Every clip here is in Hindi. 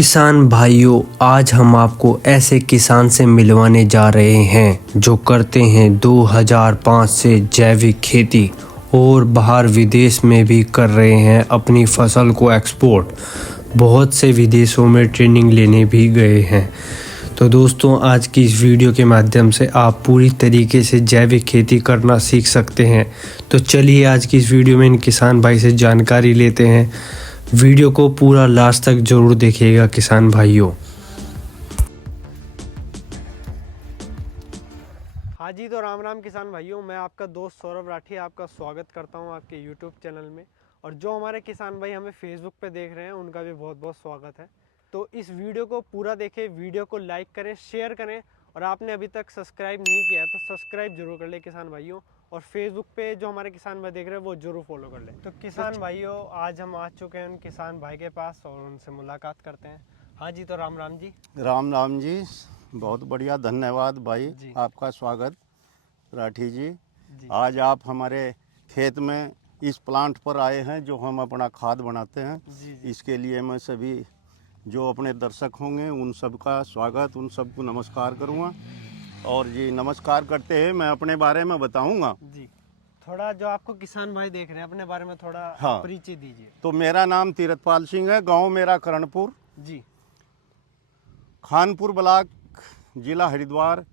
किसान भाइयों, आज हम आपको ऐसे किसान से मिलवाने जा रहे हैं जो करते हैं 2005 से जैविक खेती और बाहर विदेश में भी कर रहे हैं अपनी फसल को एक्सपोर्ट। बहुत से विदेशों में ट्रेनिंग लेने भी गए हैं। तो दोस्तों, आज की इस वीडियो के माध्यम से आप पूरी तरीके से जैविक खेती करना सीख सकते हैं। तो चलिए आज की इस वीडियो में इन किसान भाई से जानकारी लेते हैं। वीडियो को पूरा लास्ट तक जरूर देखिएगा किसान भाइयों। हाँ जी, तो राम राम किसान भाइयों, मैं आपका दोस्त सौरभ राठी आपका स्वागत करता हूं आपके YouTube चैनल में। और जो हमारे किसान भाई हमें Facebook पे देख रहे हैं उनका भी बहुत बहुत स्वागत है। तो इस वीडियो को पूरा देखें, वीडियो को लाइक करें, शेयर करें, और आपने अभी तक सब्सक्राइब नहीं किया तो सब्सक्राइब जरूर कर ले किसान भाइयों। और फेसबुक पे जो हमारे किसान भाई देख रहे हैं वो जरूर फॉलो कर ले। तो किसान भाइयों, आज हम आ चुके हैं उन किसान भाई के पास और उनसे मुलाकात करते हैं। हाँ जी, तो राम राम जी। राम राम जी, बहुत बढ़िया, धन्यवाद भाई जी। आपका स्वागत राठी जी। जी आज आप हमारे खेत में इस प्लांट पर आए हैं जो हम अपना खाद बनाते हैं। जी जी। इसके लिए मैं सभी जो अपने दर्शक होंगे उन सबका स्वागत, उन सबको नमस्कार करूँगा। और जी नमस्कार करते हैं मैं अपने बारे में बताऊँगा। जी, थोड़ा जो आपको किसान भाई देख रहे हैं अपने बारे में थोड़ा हाँ। परिचय दीजिए। तो मेरा नाम तीरथपाल सिंह है, गांव मेरा करणपुर, जी खानपुर ब्लॉक, जिला हरिद्वार,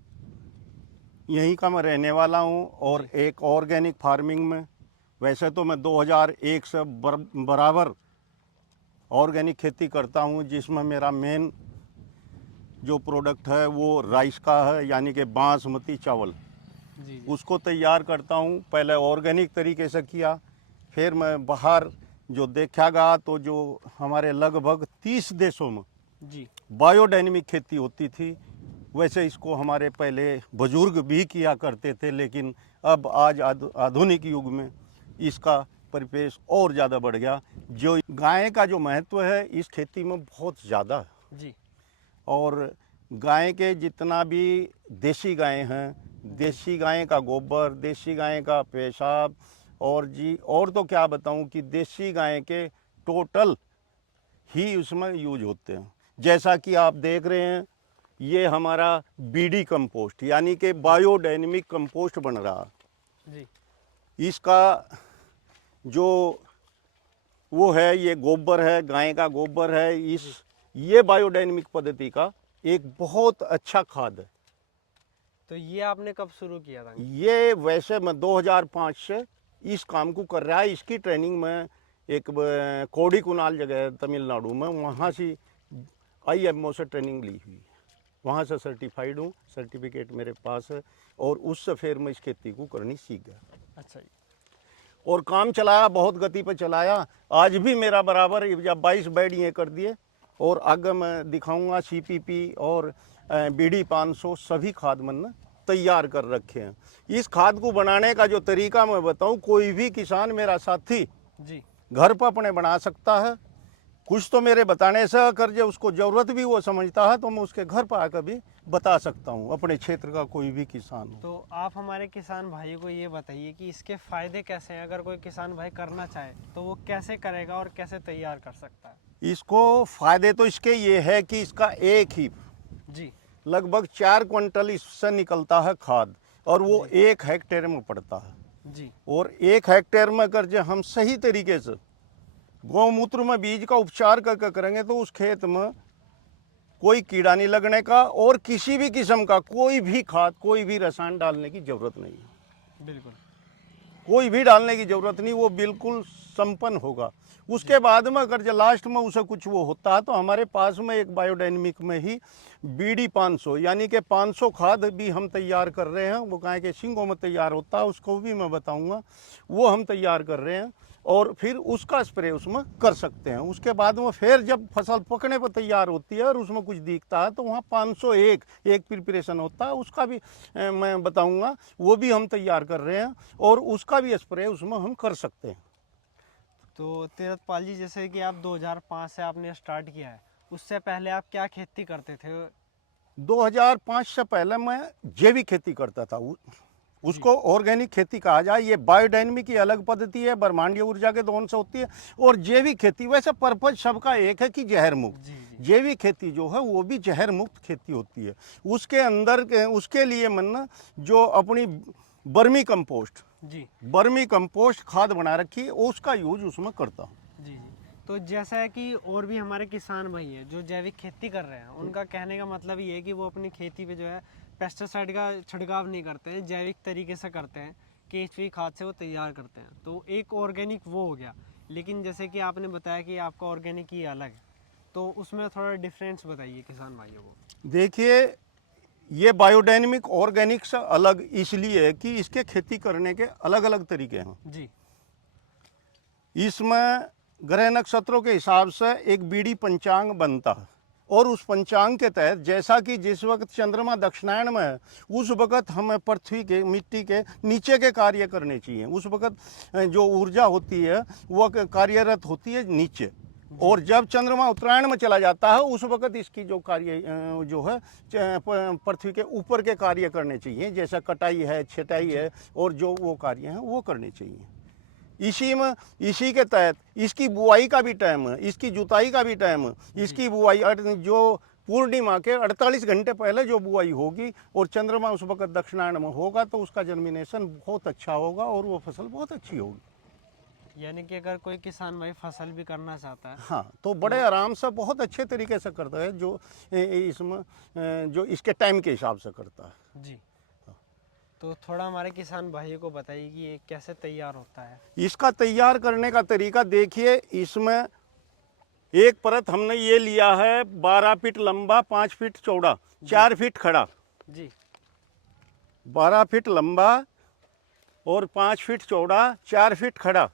यहीं का मैं रहने वाला हूँ। और एक ऑर्गेनिक फार्मिंग में, वैसे तो मैं 2001 से बराबर ऑर्गेनिक खेती करता हूँ, जिसमें मेरा मेन जो प्रोडक्ट है वो राइस का है, यानी कि बासमती चावल। जी जी। उसको तैयार करता हूँ। पहले ऑर्गेनिक तरीके से किया, फिर मैं बाहर जो देखा गया तो जो हमारे लगभग 30 देशों में जी बायोडायनेमिक खेती होती थी, वैसे इसको हमारे पहले बुजुर्ग भी किया करते थे, लेकिन अब आज आधुनिक युग में इसका परिवेश और ज़्यादा बढ़ गया। जो गाय का जो महत्व है इस खेती में बहुत ज़्यादा है। जी और गाय के जितना भी देसी गाय हैं, देसी गाय का गोबर, देसी गाय का पेशाब, और जी और तो क्या बताऊं कि देसी गाय के टोटल ही उसमें यूज होते हैं। जैसा कि आप देख रहे हैं, ये हमारा बीडी कंपोस्ट यानी कि बायोडायनेमिक कंपोस्ट बन रहा है। जी। इसका जो वो है, ये गोबर है, गाय का गोबर है। ये बायोडायनेमिक पद्धति का एक बहुत अच्छा खाद है। तो ये आपने कब शुरू किया था? ये वैसे मैं 2005 से इस काम को कर रहा है। इसकी ट्रेनिंग में एक कोडी कुनाल जगह है तमिलनाडु में, वहाँ से IMO से ट्रेनिंग ली हुई है। वहाँ से सर्टिफाइड हूँ, सर्टिफिकेट मेरे पास है, और उससे फिर मैं इस खेती को करनी सीख गया। अच्छा जी। और काम चलाया, बहुत गति पर चलाया। आज भी मेरा बराबर 22 बेड ये कर दिए, और आगे मैं दिखाऊंगा CPP और BD 500 सभी खाद मैंने तैयार कर रखे हैं। इस खाद को बनाने का जो तरीका मैं बताऊं, कोई भी किसान मेरा साथी जी घर पर अपने बना सकता है। कुछ तो मेरे बताने से अगर जो उसको ज़रूरत भी वो समझता है तो मैं उसके घर पर आकर भी बता सकता हूँ, अपने क्षेत्र का कोई भी किसान हो। तो आप हमारे किसान भाई को ये बताइए कि इसके फायदे कैसे हैं। अगर कोई किसान भाई करना चाहे तो वो कैसे करेगा और कैसे तैयार कर सकता है? इसको फ़ायदे तो इसके ये है कि इसका एक ही जी लगभग 4 क्विंटल इससे निकलता है खाद, और वो 1 हेक्टेयर में पड़ता है। जी। और 1 हेक्टेयर में अगर जो हम सही तरीके से गौमूत्र में बीज का उपचार करके करेंगे तो उस खेत में कोई कीड़ा नहीं लगने का, और किसी भी किस्म का कोई भी खाद, कोई भी रसायन डालने की ज़रूरत नहीं है। बिल्कुल। कोई भी डालने की ज़रूरत नहीं, वो बिल्कुल संपन्न होगा। उसके बाद में अगर जो लास्ट में उसे कुछ वो होता है तो हमारे पास में एक बायोडायनेमिक में ही BD 500 यानी कि 500 खाद भी हम तैयार कर रहे हैं। वो गाय के सींगों में तैयार होता है, उसको भी मैं बताऊंगा, वो हम तैयार कर रहे हैं। और फिर उसका स्प्रे उसमें कर सकते हैं। उसके बाद में फिर जब फसल पकने पर तैयार होती है और उसमें कुछ दिखता है तो वहाँ 501 एक प्रिपरेशन होता है, उसका भी मैं बताऊंगा, वो भी हम तैयार कर रहे हैं, और उसका भी स्प्रे उसमें हम कर सकते हैं। तो तीरथपाल जी, जैसे कि आप 2005 से आपने स्टार्ट किया है, उससे पहले आप क्या खेती करते थे? 2005 से पहले मैं जैविक खेती करता था। उसको ऑर्गेनिक खेती कहा जाए। ये बायोडायनमिक की अलग पद्धति है, ब्रह्मांडीय ऊर्जा के दोहन से होती है। और जैविक खेती, वैसे पर्पज सबका एक है कि जहर मुक्त। जैविक खेती जो है वो भी जहर मुक्त खेती होती है। उसके अंदर उसके लिए मन जो अपनी बर्मी कंपोस्ट खाद बना रखी है, उसका यूज उसमें करता हूँ। जी जी। तो जैसा है कि और भी हमारे किसान भाई हैं जो जैविक खेती कर रहे हैं, उनका कहने का मतलब ये है कि वो अपनी खेती पे जो है पेस्टिसाइड का छिड़काव नहीं करते हैं, जैविक तरीके से करते हैं, केंचुई खाद से वो तैयार करते हैं। तो एक ऑर्गेनिक वो हो गया। लेकिन जैसे कि आपने बताया कि आपका ऑर्गेनिक ही अलग है, तो उसमें थोड़ा डिफरेंस बताइए किसान भाइयों को। देखिए, ये बायोडायनमिक ऑर्गेनिक से अलग इसलिए है कि इसके खेती करने के अलग अलग तरीके हैं जी। इसमें ग्रह नक्षत्रों के हिसाब से एक बीडी पंचांग बनता है, और उस पंचांग के तहत जैसा कि जिस वक्त चंद्रमा दक्षिणायन में है, उस वक्त हमें पृथ्वी के मिट्टी के नीचे के कार्य करने चाहिए। उस वक्त जो ऊर्जा होती है वो कार्यरत होती है नीचे। और जब चंद्रमा उत्तरायण में चला जाता है, उस वक्त इसकी जो कार्य जो है पृथ्वी के ऊपर के कार्य करने चाहिए, जैसा कटाई है, छटाई है, और जो वो कार्य हैं वो करने चाहिए। इसी के तहत इसकी बुआई का भी टाइम है, इसकी जुताई का भी टाइम है। इसकी बुआई जो पूर्णिमा के 48 घंटे पहले जो बुआई होगी और चंद्रमा उस वक्त दक्षिणायन में होगा, तो उसका जर्मिनेशन बहुत अच्छा होगा और वो फसल बहुत अच्छी होगी। यानी कि अगर कोई किसान भाई फसल भी करना चाहता है, हाँ, तो बड़े आराम से बहुत अच्छे तरीके से करता है, जो इसमें जो इसके टाइम के हिसाब से करता है। जी। तो थोड़ा हमारे किसान भाइयों को बताइए कि ये कैसे तैयार होता है। इसका तैयार करने का तरीका देखिए, इसमें एक परत हमने ये लिया है 12 फीट लंबा, 5 फीट चौड़ा, 4 फीट खड़ा। जी। 12 फीट लंबा और 5 फीट चौड़ा, 4 फीट खड़ा।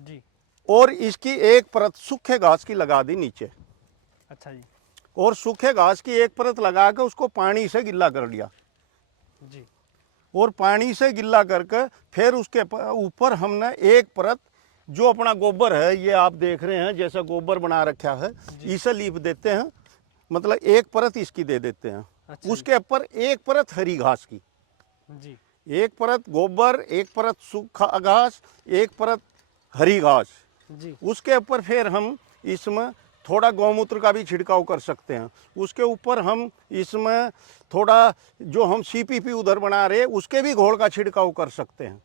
जी। और इसकी एक परत सूखे घास की लगा दी नीचे। अच्छा जी। और सूखे घास की एक परत लगा के उसको पानी से गिल्ला कर लिया। जी। और पानी से गिल्ला करके फिर उसके ऊपर हमने एक परत जो अपना गोबर है, ये आप देख रहे हैं जैसा गोबर बना रखा है, इसे लीप देते हैं। मतलब एक परत इसकी दे देते हैं। अच्छा। उसके ऊपर एक परत हरी घास की। जी। एक परत गोबर, एक परत सूखा घास, एक परत हरी घास। जी। उसके ऊपर फिर हम इसमें थोड़ा गौमूत्र का भी छिड़काव कर सकते हैं। उसके ऊपर हम इसमें थोड़ा जो हम CPP उधर बना रहे उसके भी घोल का छिड़काव कर सकते हैं।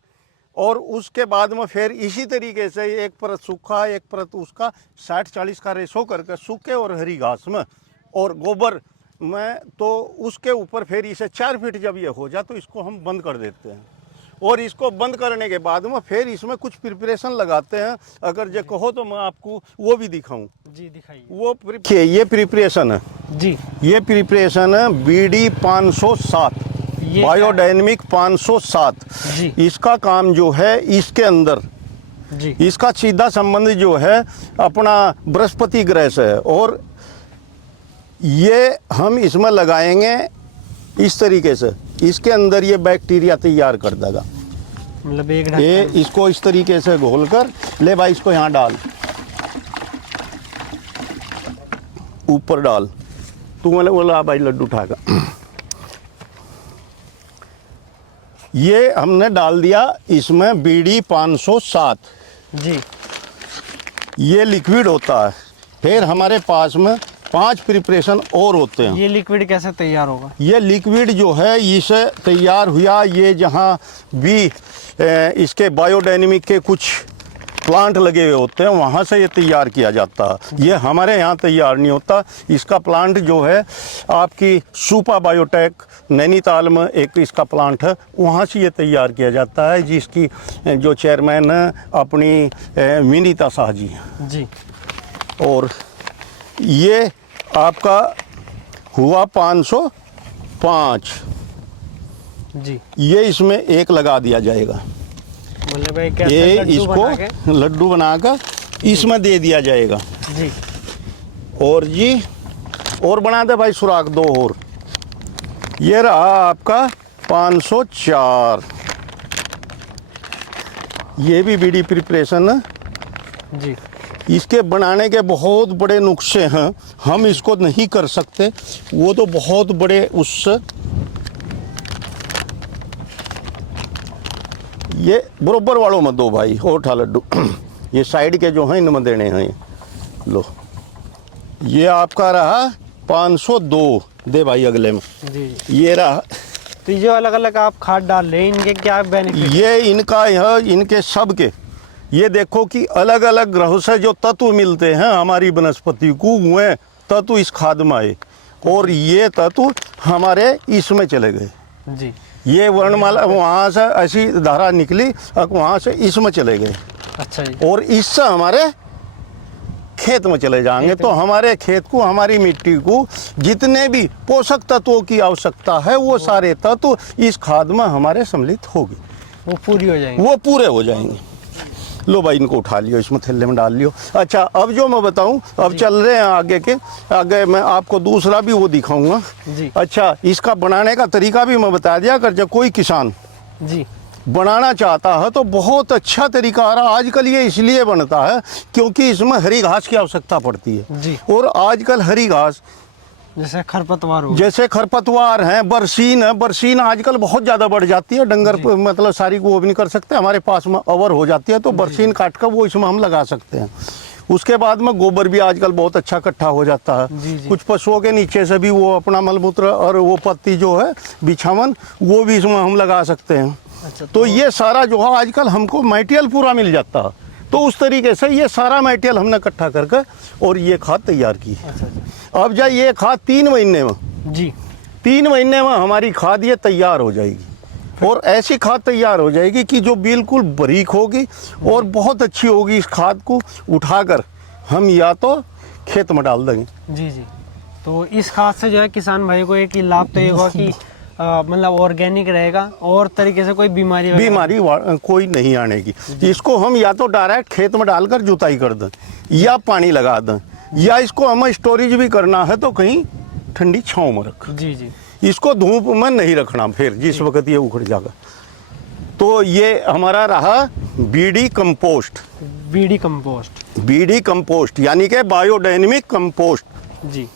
और उसके बाद में फिर इसी तरीके से एक परत सूखा, एक परत उसका 60-40 का रेशो करके सूखे और हरी घास में और गोबर में, तो उसके ऊपर फिर इसे 4 फीट जब ये हो जाए तो इसको हम बंद कर देते हैं। और इसको बंद करने के बाद में फिर इसमें कुछ प्रिपरेशन लगाते हैं। अगर जो कहो तो मैं आपको वो भी दिखाऊं। जी दिखाइए। वो ये प्रिपरेशन है जी। ये प्रिपरेशन है BD 507, बायोडायनमिक 507। जी। इसका काम जो है इसके अंदर, जी। इसका सीधा संबंध जो है अपना बृहस्पति ग्रह से है। और ये हम इसमें लगाएंगे इस तरीके से, इसके अंदर ये बैक्टीरिया तैयार कर देगा। मतलब एक ये इसको इस तरीके से घोल कर ले भाई, इसको यहाँ डाल, ऊपर डाल। तू मैंने बोला भाई लड्डू उठाकर, ये हमने डाल दिया इसमें BD 507। जी। ये लिक्विड होता है। फिर हमारे पास में 5 प्रिपरेशन और होते हैं। ये लिक्विड कैसे तैयार होगा? ये लिक्विड जो है इसे तैयार हुआ, ये जहाँ भी इसके बायोडायनमिक के कुछ प्लांट लगे हुए होते हैं वहाँ से ये तैयार किया जाता है। ये हमारे यहाँ तैयार नहीं होता। इसका प्लांट जो है आपकी सुपा बायोटेक नैनीताल में एक इसका प्लांट है, वहाँ से ये तैयार किया जाता है, जिसकी जो चेयरमैन है अपनी विनीता शाह जी हैं। जी। और ये आपका हुआ 505। जी। ये इसमें एक लगा दिया जाएगा। मतलब भाई कैसे ये लड्डू बना के? इसको लड्डू बनाकर इसमें दे दिया जाएगा। जी। और जी और बना दे भाई सुराख 2 और। ये रहा आपका 504। ये भी BD प्रिपरेशन है। जी। इसके बनाने के बहुत बड़े नुस्खे हैं, हम इसको नहीं कर सकते, वो तो बहुत बड़े उससे ये बरोबर वालों में दो भाई और उठा लड्डू। ये साइड के जो हैं इनमें देने हैं। लो ये आपका रहा 502, दे भाई अगले में। जी। ये रहा। तो ये जो अलग अलग आप खाद डाल रहे हैं, इनके क्या बेनिफिट? ये इनका यह इनके सब के, ये देखो कि अलग अलग ग्रहों से जो तत्व मिलते हैं हमारी वनस्पति को, वह तत्व इस खाद में आए और ये तत्व हमारे इसमें चले गए। जी। ये वर्णमाला वहाँ से ऐसी धारा निकली और वहाँ से इसमें चले गए। अच्छा जी। और इससे हमारे खेत में चले जाएंगे। तो हमारे खेत को, हमारी मिट्टी को जितने भी पोषक तत्वों की आवश्यकता है वो सारे तत्व इस खाद में हमारे सम्मिलित होगी, वो पूरी हो जाएंगे, वो पूरे हो जाएंगे। लो भाई इनको उठा लियो, इसमें थैले में डाल लियो। अच्छा अब जो मैं बताऊं, अब चल रहे हैं आगे के, आगे मैं आपको दूसरा भी वो दिखाऊंगा। जी। अच्छा इसका बनाने का तरीका भी मैं बता दिया कर, जब कोई किसान जी बनाना चाहता है तो बहुत अच्छा तरीका आ रहा। आजकल ये इसलिए बनता है क्योंकि इसमें हरी घास की आवश्यकता पड़ती है। जी। और आजकल हरी घास जैसे खरपतवार हो, जैसे खरपतवार है, बरसीन है, बरसीन आजकल बहुत ज़्यादा बढ़ जाती है। डंगर मतलब सारी को वो भी नहीं कर सकते, हमारे पास में अवर हो जाती है तो बरसीन काट कर वो इसमें हम लगा सकते हैं। उसके बाद में गोबर भी आजकल बहुत अच्छा इकट्ठा हो जाता है। जी जी। कुछ पशुओं के नीचे से भी वो अपना मलमूत्र और वो पत्ती जो है बिछावन वो भी इसमें हम लगा सकते हैं। अच्छा, तो ये सारा जो है आजकल हमको मटेरियल पूरा मिल जाता है। तो उस तरीके से ये सारा मटेरियल हमने इकट्ठा करके और ये खाद तैयार की। अच्छा अच्छा। अब जाए ये खाद 3 महीने में, जी 3 महीने में हमारी खाद ये तैयार हो जाएगी। और ऐसी खाद तैयार हो जाएगी कि जो बिल्कुल बारीक होगी और बहुत अच्छी होगी। इस खाद को उठाकर हम या तो खेत में डाल देंगे। जी जी। तो इस खाद से जो है किसान भाई को एक ही लाभ तो ये होगा कि मतलब ऑर्गेनिक रहेगा और तरीके से कोई बीमारी कोई नहीं आने की। इसको हम या तो डायरेक्ट खेत में डालकर जुताई कर दें या पानी लगा दें, या इसको हमें स्टोरेज भी करना है तो कहीं ठंडी छांव में रख। जी जी। इसको धूप में नहीं रखना फिर जिस वक्त ये उखड़ जाएगा। तो ये हमारा रहा BD compost. BD compost. BD compost यानी कि बायोडायनेमिक कंपोस्ट। जी।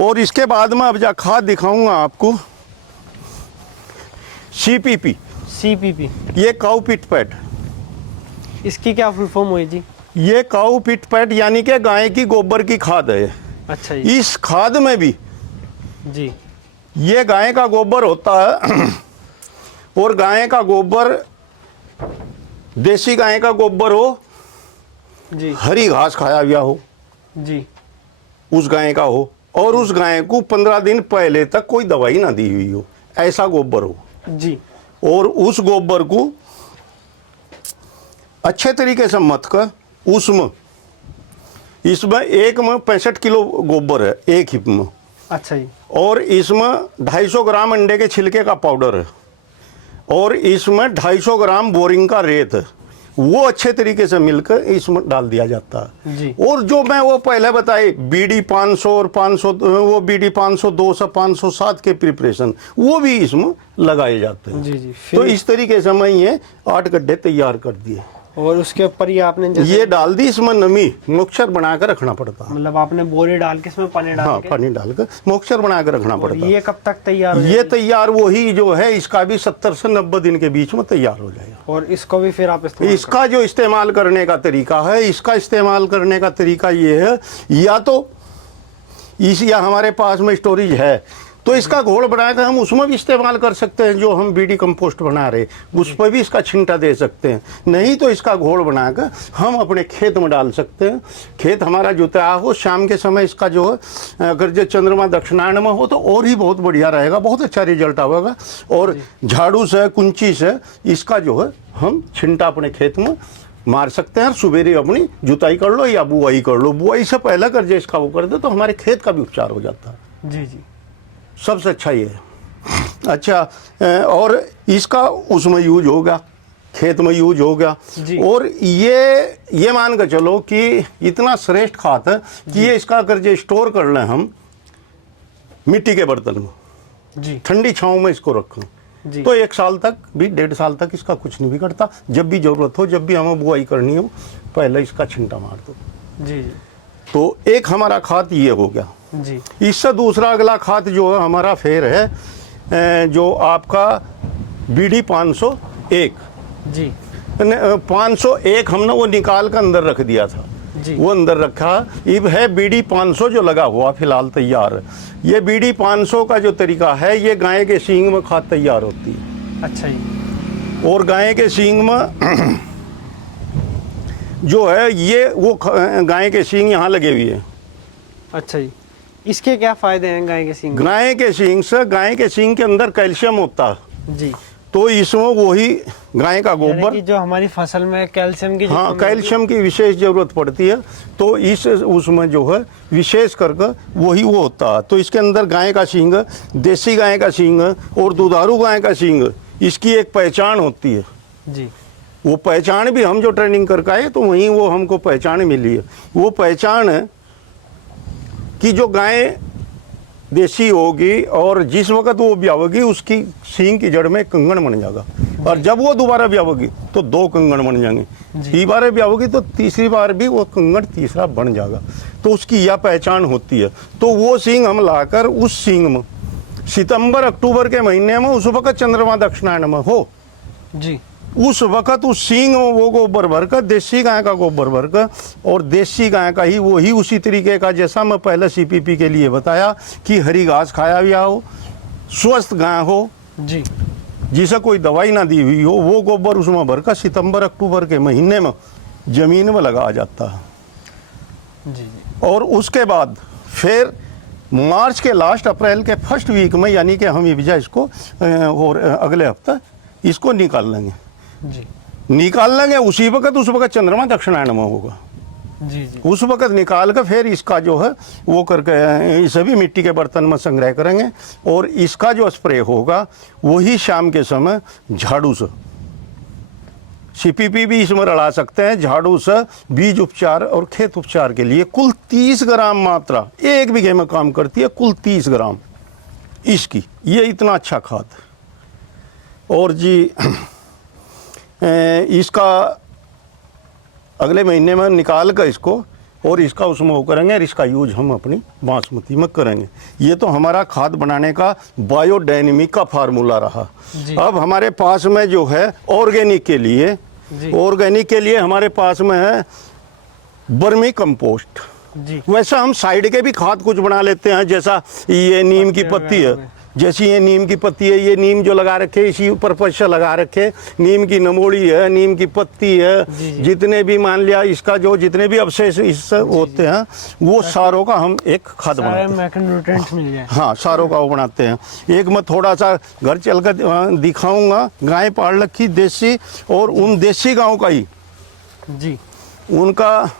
और इसके बाद में अब जा खाद दिखाऊंगा आपको, CPP। CPP ये काऊ पिट पैड। इसकी क्या फुल फॉर्म हुई जी? ये काऊ पिट पैड यानी कि गाय की गोबर की खाद है। अच्छा जी। इस खाद में भी जी ये गाय का गोबर होता है और गाय का गोबर देसी गाय का गोबर हो, जी हरी घास खाया हुआ हो जी, उस गाय का हो, और उस गाय को 15 दिन पहले तक कोई दवाई ना दी हुई हो, ऐसा गोबर हो। जी। और उस गोबर को अच्छे तरीके से मत कर, उसमें इसमें एक में 65 किलो गोबर है एक हिप में। अच्छा जी। और इसमें 250 ग्राम अंडे के छिलके का पाउडर है और इसमें 250 ग्राम बोरिंग का रेत है। वो अच्छे तरीके से मिलकर इसमें डाल दिया जाता है। जी। और जो मैं वो पहले बताए BD 500 और 500 वो BD 502 से 507 के प्रिपरेशन वो भी इसमें लगाए जाते हैं। जी जी। तो इस तरीके से मैं ये 8 गड्ढे तैयार कर दिए और उसके ऊपर ये आपने जैसे ये डाल दी। इसमें नमी मोक्चर बनाकर रखना पड़ता है। मतलब आपने बोरे डाल के इसमें पानी डाल हाँ के, पानी डालकर मोक्चर बनाकर रखना और पड़ता ये है। कब तक तैयार हो ये जाएगी? तैयार वही जो है इसका भी 70 से 90 दिन के बीच में तैयार हो जाएगा। और इसको भी फिर आप इस्तेमाल इसका जो इस्तेमाल करने का तरीका है, इसका इस्तेमाल करने का तरीका ये है, या तो या हमारे पास में स्टोरेज है तो इसका घोल बनाकर हम उसमें भी इस्तेमाल कर सकते हैं। जो हम बीडी कंपोस्ट बना रहे उस पर भी इसका छिंटा दे सकते हैं। नहीं तो इसका घोल बनाकर हम अपने खेत में डाल सकते हैं। खेत हमारा जुताया हो, शाम के समय इसका जो है अगर जो चंद्रमा दक्षिणायन में हो तो और ही बहुत बढ़िया रहेगा, बहुत अच्छा रिजल्ट आएगा। और झाड़ू से, कुंची से इसका जो है हम छिंटा अपने खेत में मार सकते हैं। सुबेरे अपनी जुताई कर लो या बुआई कर लो, बुआई से पहले कर जो इसका वो कर दे तो हमारे खेत का भी उपचार हो जाता है। जी जी। सबसे अच्छा ये है। अच्छा और इसका उसमें यूज होगा, खेत में यूज होगा। और ये मान कर चलो कि इतना श्रेष्ठ खाद है कि ये इसका अगर जो स्टोर कर लें हम मिट्टी के बर्तन में, जी ठंडी छांव में इसको रखें तो 1 साल तक भी, 1.5 साल तक इसका कुछ नहीं बिगड़ता। जब भी जरूरत हो, जब भी हमें बुआई करनी हो, पहले इसका छिंटा मार दो। जी जी। तो एक हमारा खाद ये हो गया। जी। इससे दूसरा अगला खाद जो है हमारा फेर है जो आपका BD 501। जी 501 हमने वो निकाल कर अंदर रख दिया था, जी वो अंदर रखा। अब है BD 500 जो लगा हुआ फिलहाल तैयार। ये BD 500 का जो तरीका है, ये गाय के सींग में खाद तैयार होती है। अच्छा जी। और गाय के सींग में जो है ये वो गाय के सींग यहाँ लगे हुए हैं। अच्छा जी, इसके क्या फायदे हैं गाय के सींग? गाय के सींग से, गाय के सींग के अंदर कैल्शियम होता है, जी, तो इसमें वही गाय का यानी गोबर, कि जो हमारी फसल में कैल्शियम की जो हाँ कमी कैल्शियम की विशेष जरूरत पड़ती है, तो इस उसमें जो है विशेष करके वही वो होता है। तो इसके अंदर गाय का सींग, देसी गाय का सींग और दुधारू गाय का सींग, इसकी एक पहचान होती है। होगी। जी वो पहचान भी हम जो ट्रेनिंग करके आए तो वहीं वो हमको पहचान मिली है। वो पहचान है कि जो गाय देसी होगी और जिस वक्त वो ब्यावेगी उसकी सींग की जड़ में कंगन बन जाएगा, और जब वो दोबारा ब्यावेगी तो 2 कंगन बन जाएंगे, तीसरी बार ब्यावेगी तो तीसरी बार भी वो कंगन तीसरा बन जाएगा। तो उसकी यह पहचान होती है। तो वो सींग हम लाकर उस सींग में सितंबर अक्टूबर के महीने में, उस वक्त चंद्रमा दक्षिणायन में हो, जी उस वक्त उस सींग में वो गोबर भरकर, देसी गाय का गोबर भरकर, और देसी गाय का ही वही उसी तरीके का जैसा मैं पहले CPP के लिए बताया कि हरी घास खाया हुआ हो, स्वस्थ गाय हो, जी जिसे कोई दवाई ना दी हुई हो, वो गोबर उसमें भरकर सितंबर अक्टूबर के महीने में जमीन में लगाया जाता है। जी और उसके बाद फिर मार्च के लास्ट, अप्रैल के फर्स्ट वीक में, यानी कि हम ये इसको और अगले हफ्ते इसको निकाल लेंगे। जी निकाल लेंगे उसी वक्त, उस वक्त चंद्रमा दक्षिणायन में होगा, जी जी उस वक्त निकाल कर फिर इसका जो है वो करके इसे भी मिट्टी के बर्तन में संग्रह करेंगे। और इसका जो स्प्रे होगा वही शाम के समय झाड़ू से, CPP भी इसमें रला सकते हैं, झाड़ू से बीज उपचार और खेत उपचार के लिए कुल 30 ग्राम मात्रा 1 बीघे में काम करती है, कुल 30 ग्राम इसकी। ये इतना अच्छा खाद। और जी इसका अगले महीने में निकाल कर इसको और इसका उसमें वो करेंगे, और इसका यूज हम अपनी बासमती में करेंगे। ये तो हमारा खाद बनाने का बायोडायनेमिक का फार्मूला रहा। अब हमारे पास में जो है ऑर्गेनिक के लिए, ऑर्गेनिक के लिए हमारे पास में है वर्मी कंपोस्ट। जी वैसा हम साइड के भी खाद कुछ बना लेते हैं, जैसा ये नीम की पत्ती है, जैसी ये नीम की पत्ती है, ये नीम जो लगा रखे इसी पर्पज से लगा रखे, नीम की नमोड़ी है, नीम की पत्ती है, जितने भी मान लिया इसका जो जितने भी अवशेष इससे होते हैं वो सारों का हम एक खाद बनाते हैं, मैक्रोन्यूट्रिएंट्स मिल जाए। हाँ सारों का वो बनाते हैं। एक मैं थोड़ा सा घर चलकर दिखाऊंगा, गाय पाल रखी देसी, और उन देसी गाँव का ही जी उनका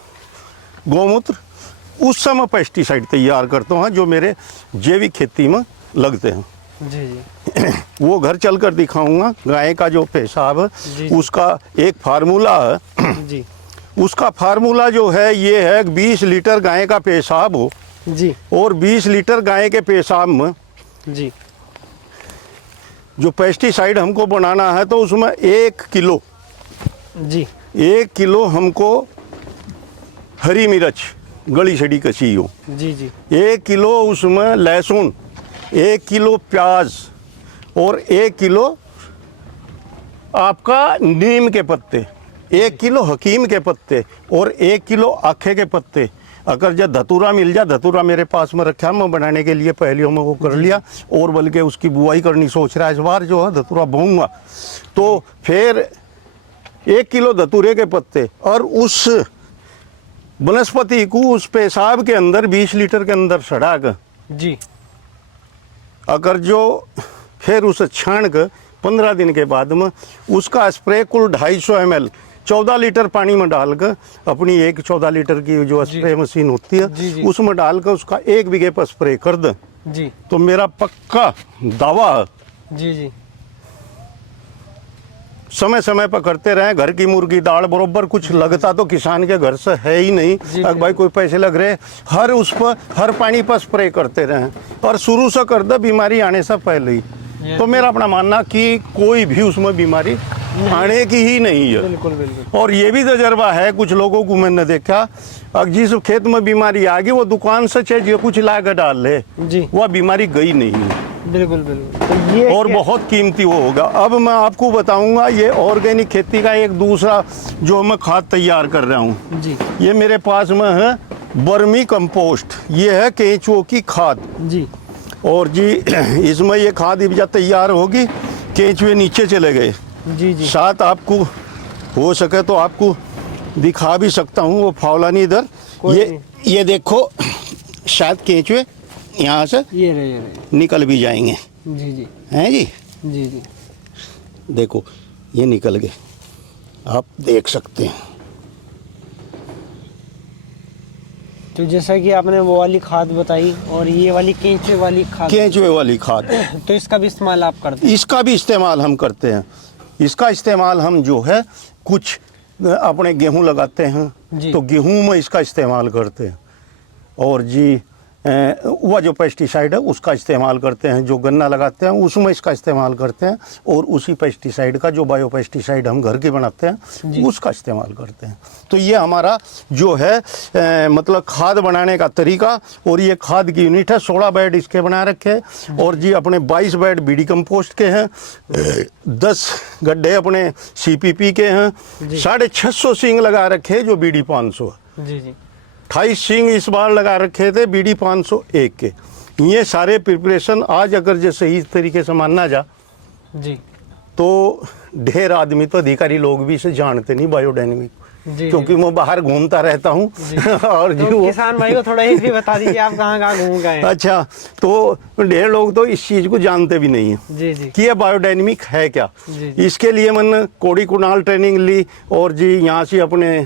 गौमूत्र उस समय पेस्टिसाइड तैयार करता हूँ जो मेरे जैविक खेती में लगते हैं। जी जी वो घर चलकर दिखाऊंगा। गाय का जो पेशाब है उसका एक फार्मूला है। जी उसका फार्मूला जो है ये है 20 लीटर गाय का पेशाब हो, जी और 20 लीटर गाय के पेशाब में जी जो पेस्टिसाइड हमको बनाना है तो उसमें 1 किलो, जी 1 किलो हमको हरी मिर्च गली सड़ी कसी हो, जी जी 1 किलो उसमें लहसुन, 1 किलो प्याज, और 1 किलो आपका नीम के पत्ते, 1 किलो हकीम के पत्ते, और 1 किलो आखे के पत्ते। अगर जब धतूरा मिल जाए, धतूरा मेरे पास में रखा, मैं बनाने के लिए पहले मैं वो कर लिया, और बल्कि उसकी बुआई करनी सोच रहा है इस बार जो है धतूरा बोऊंगा। तो फिर 1 किलो धतूरे के पत्ते और उस वनस्पति को उस पेशाब के अंदर 20 लीटर के अंदर सड़ा कर, जी अगर जो फिर उसे छान कर 15 दिन के बाद में उसका स्प्रे कुल 250 ml 14 लीटर पानी में डालकर, अपनी एक 14 लीटर की जो स्प्रे मशीन होती है उसमें डालकर उसका 1 बीघे पर स्प्रे कर दें, जी तो मेरा पक्का दावा है जी जी समय समय पर करते रहे। घर की मुर्गी दाल बरोबर कुछ लगता तो किसान के घर से है ही नहीं, अगर भाई कोई पैसे लग रहे, हर उस पर हर पानी पर स्प्रे करते रहे, और शुरू से कर दे बीमारी आने से पहले ही। तो मेरा अपना मानना कि कोई भी उसमें बीमारी आने की ही नहीं है। बिल्कुल बिल्कुल। और ये भी तजर्बा है कुछ लोगों को मैंने देखा, अब जिस खेत में बीमारी आ गई वो दुकान से चाहे जो कुछ ला कर डाल ले, जी वह बीमारी गई नहीं है। बिल्कुल बिल्कुल। तो ये और बहुत कीमती वो होगा। अब मैं आपको बताऊंगा ये ऑर्गेनिक खेती का एक दूसरा जो मैं खाद तैयार कर रहा हूँ। जी ये मेरे पास में है वर्मी कंपोस्ट, ये है केंचुओं की खाद। जी और जी इसमें ये खाद जब तैयार होगी, केंचुए नीचे चले गए। जी जी साथ आपको हो सके तो आपको दिखा भी सकता हूँ, वो फावलानी इधर, कोई ये देखो, शायद केंचुए यहाँ से ये रहे निकल भी जाएंगे। जी जी हैं जी, जी जी। देखो ये निकल गए, आप देख सकते हैं। तो जैसा कि आपने वो वाली खाद बताई और ये वाली केंचुए वाली खाद, केंचुए वाली खाद, तो इसका भी इस्तेमाल आप करते हैं? इसका भी इस्तेमाल हम करते हैं। इसका इस्तेमाल हम जो है कुछ अपने गेहूं लगाते हैं जी। तो गेहूं में इसका इस्तेमाल करते हैं। और जी वह जो पेस्टिसाइड है उसका इस्तेमाल करते हैं, जो गन्ना लगाते हैं उसमें इसका इस्तेमाल करते हैं। और उसी पेस्टिसाइड का जो बायो पेस्टिसाइड हम घर के बनाते हैं उसका इस्तेमाल करते हैं। तो ये हमारा जो है मतलब खाद बनाने का तरीका। और ये खाद की यूनिट है, 16 बेड इसके बना रखे हैं। और जी अपने 22 बेड बीडी कंपोस्ट के हैं, 10 गड्ढे अपने CPP के हैं, 650 सींग लगा रखे हैं जो BD 500 है। जी जी 28 सींग इस बार लगा रखे थे BD 501 के। ये सारे प्रिपरेशन आज अगर जो सही तरीके से मानना जा जी तो ढेर आदमी तो अधिकारी लोग भी इसे जानते नहीं बायोडायनेमिक, जी क्योंकि मैं बाहर घूमता रहता हूँ और तो जी वो किसान भाई को थोड़ा ये भी बता दीजिए आप कहाँ घूम गए हैं? अच्छा, तो ढेर लोग तो इस चीज़ को जानते भी नहीं है जी जी कि ये बायोडायनेमिक है क्या। जी। इसके लिए मैंने कोड़ी कुनाल ट्रेनिंग ली और जी यहाँ से अपने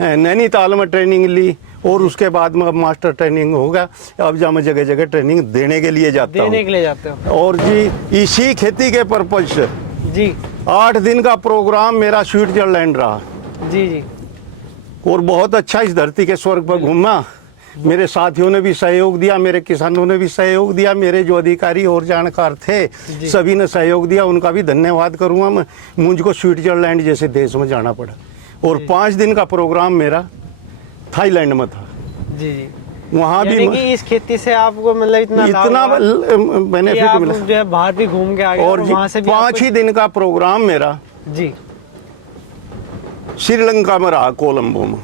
नैनीताल में ट्रेनिंग ली। और उसके बाद में अब मास्टर ट्रेनिंग होगा। अब जब मैं जगह जगह ट्रेनिंग देने के लिए जाता हूँ। देने के लिए जाते हो? और जी इसी खेती के पर्पज से जी 8 दिन का प्रोग्राम मेरा स्विट्जरलैंड रहा। जी जी और बहुत अच्छा इस धरती के स्वर्ग पर घूमा। मेरे साथियों ने भी सहयोग दिया, मेरे किसानों ने भी सहयोग दिया, मेरे जो अधिकारी और जानकार थे सभी ने सहयोग दिया, उनका भी धन्यवाद करूँगा मैं। मुझको स्विट्जरलैंड जैसे देश में जाना पड़ा। और 5 दिन का प्रोग्राम मेरा थाईलैंड में था। जी जी वहाँ यानी भी कि इस खेती से आपको मतलब इतना बेनिफिट मिला। जो है बाहर भी घूम के आ गए और वहाँ से भी 5 ही दिन का प्रोग्राम मेरा जी श्रीलंका में रहा, कोलंबो में।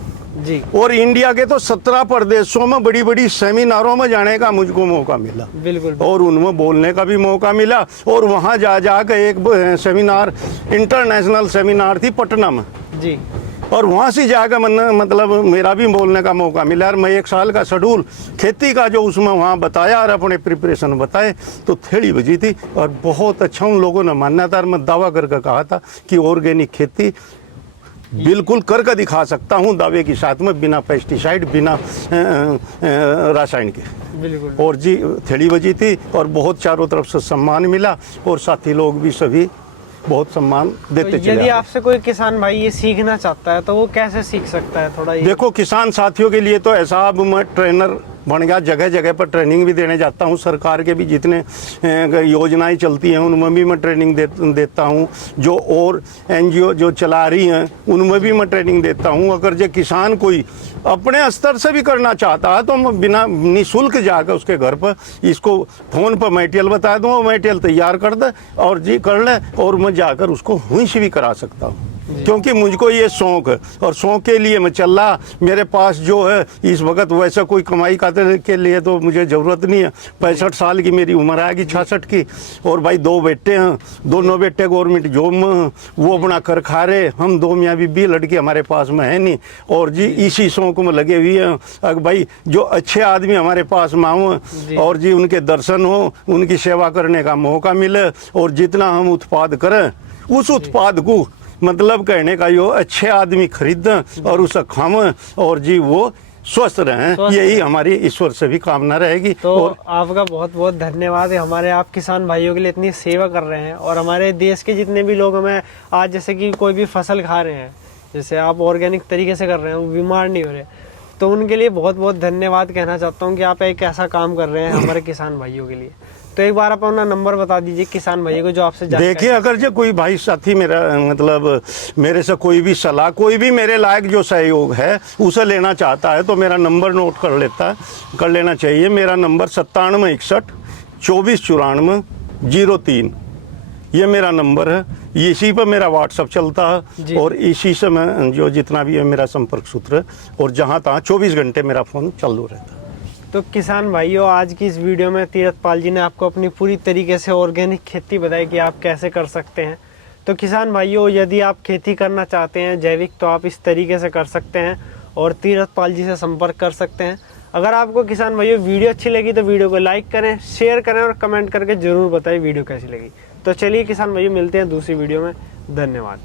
जी और इंडिया के तो 17 प्रदेशों में बड़ी बड़ी सेमिनारों में जाने का मुझको मौका मिला। बिल्कुल और उनमें बोलने का भी मौका मिला। और वहाँ जा कर एक सेमिनार, इंटरनेशनल सेमिनार थी पटना में। जी और वहाँ से जाकर मैंने मतलब मेरा भी बोलने का मौका मिला। और मैं 1 साल का शेड्यूल खेती का जो उसमें वहाँ बताया और अपने प्रिपरेशन बताए तो थेड़ी बजी थी। और बहुत अच्छा उन लोगों ने मान्यता, और मैं दावा करके कहा था कि ऑर्गेनिक खेती बिल्कुल करके दिखा सकता हूँ दावे के साथ में, बिना पेस्टिसाइड, बिना रासायनिक के। बिल्कुल। और जी थेड़ी बजी थी और बहुत चारों तरफ से सम्मान मिला। और साथी लोग भी सभी बहुत सम्मान देते चले। यदि आपसे कोई किसान भाई ये सीखना चाहता है तो वो कैसे सीख सकता है? थोड़ा ये देखो, किसान साथियों के लिए तो ऐसा, अब मैं ट्रेनर बन गया, जगह जगह पर ट्रेनिंग भी देने जाता हूँ। सरकार के भी जितने योजनाएं चलती हैं उनमें भी मैं ट्रेनिंग देता हूँ। जो और NGO जो चला रही हैं उनमें भी मैं ट्रेनिंग देता हूँ। अगर जो किसान कोई अपने स्तर से भी करना चाहता है तो मैं बिना निःशुल्क जाकर उसके घर पर इसको फ़ोन पर मटेरियल बता दूँ, वो मटेरियल तैयार कर दे और जी कर ले। और मैं जाकर उसको हुई भी करा सकता हूँ, क्योंकि मुझको ये शौक है। और शौक के लिए मैं चल रहा। मेरे पास जो है इस वक्त वैसा कोई कमाई के लिए तो मुझे ज़रूरत नहीं है। 65 साल की मेरी उम्र आएगी, 66 की। और भाई 2 बेटे हैं, दोनों बेटे गवर्नमेंट जॉब में हैं, वो अपना कर खा रहे। हम 2 मियाँ बीबी, लड़की हमारे पास में है नहीं। और जी इसी शौक में लगे हुए हैं। अगर भाई जो अच्छे आदमी हमारे पास में हों और जी उनके दर्शन हो, उनकी सेवा करने का मौका मिले। और जितना हम उत्पाद करें उस उत्पाद को मतलब कहने का यो अच्छे आदमी खरीदें और उसे खावें और जी वो स्वस्थ रहें, यही हमारी ईश्वर से भी कामना रहेगी। तो और आपका बहुत बहुत धन्यवाद है। हमारे आप किसान भाइयों के लिए इतनी सेवा कर रहे हैं और हमारे देश के जितने भी लोग हमें आज जैसे कि कोई भी फसल खा रहे हैं, जैसे आप ऑर्गेनिक तरीके से कर रहे हैं, वो बीमार नहीं हो रहे, तो उनके लिए बहुत बहुत धन्यवाद कहना चाहता हूँ कि आप एक ऐसा काम कर रहे हैं हमारे किसान भाइयों के लिए। तो एक बार आप अपना नंबर बता दीजिए किसान भाइयों को जो आपसे देखिए, अगर जो कोई भाई साथी मेरा मतलब मेरे से कोई भी सलाह, कोई भी मेरे लायक जो सहयोग है उसे लेना चाहता है तो मेरा नंबर नोट कर लेना चाहिए। मेरा नंबर 9761 2494-03 ये मेरा नंबर है। इसी पर मेरा व्हाट्सअप चलता जी। है और इसी से मैं जो जितना भी है मेरा संपर्क सूत्र है, और जहाँ तहाँ 24 घंटे मेरा फ़ोन चालू रहता है। तो किसान भाइयों, आज की इस वीडियो में तीरथपाल जी ने आपको अपनी पूरी तरीके से ऑर्गेनिक खेती बताई कि आप कैसे कर सकते हैं। तो किसान भाइयों, यदि आप खेती करना चाहते हैं जैविक, तो आप इस तरीके से कर सकते हैं और तीरथपाल जी से संपर्क कर सकते हैं। अगर आपको किसान भाइयों वीडियो अच्छी लगी तो वीडियो को लाइक करें, शेयर करें और कमेंट करके ज़रूर बताएं वीडियो कैसी लगी। तो चलिए किसान भाइयों, मिलते हैं दूसरी वीडियो में। धन्यवाद।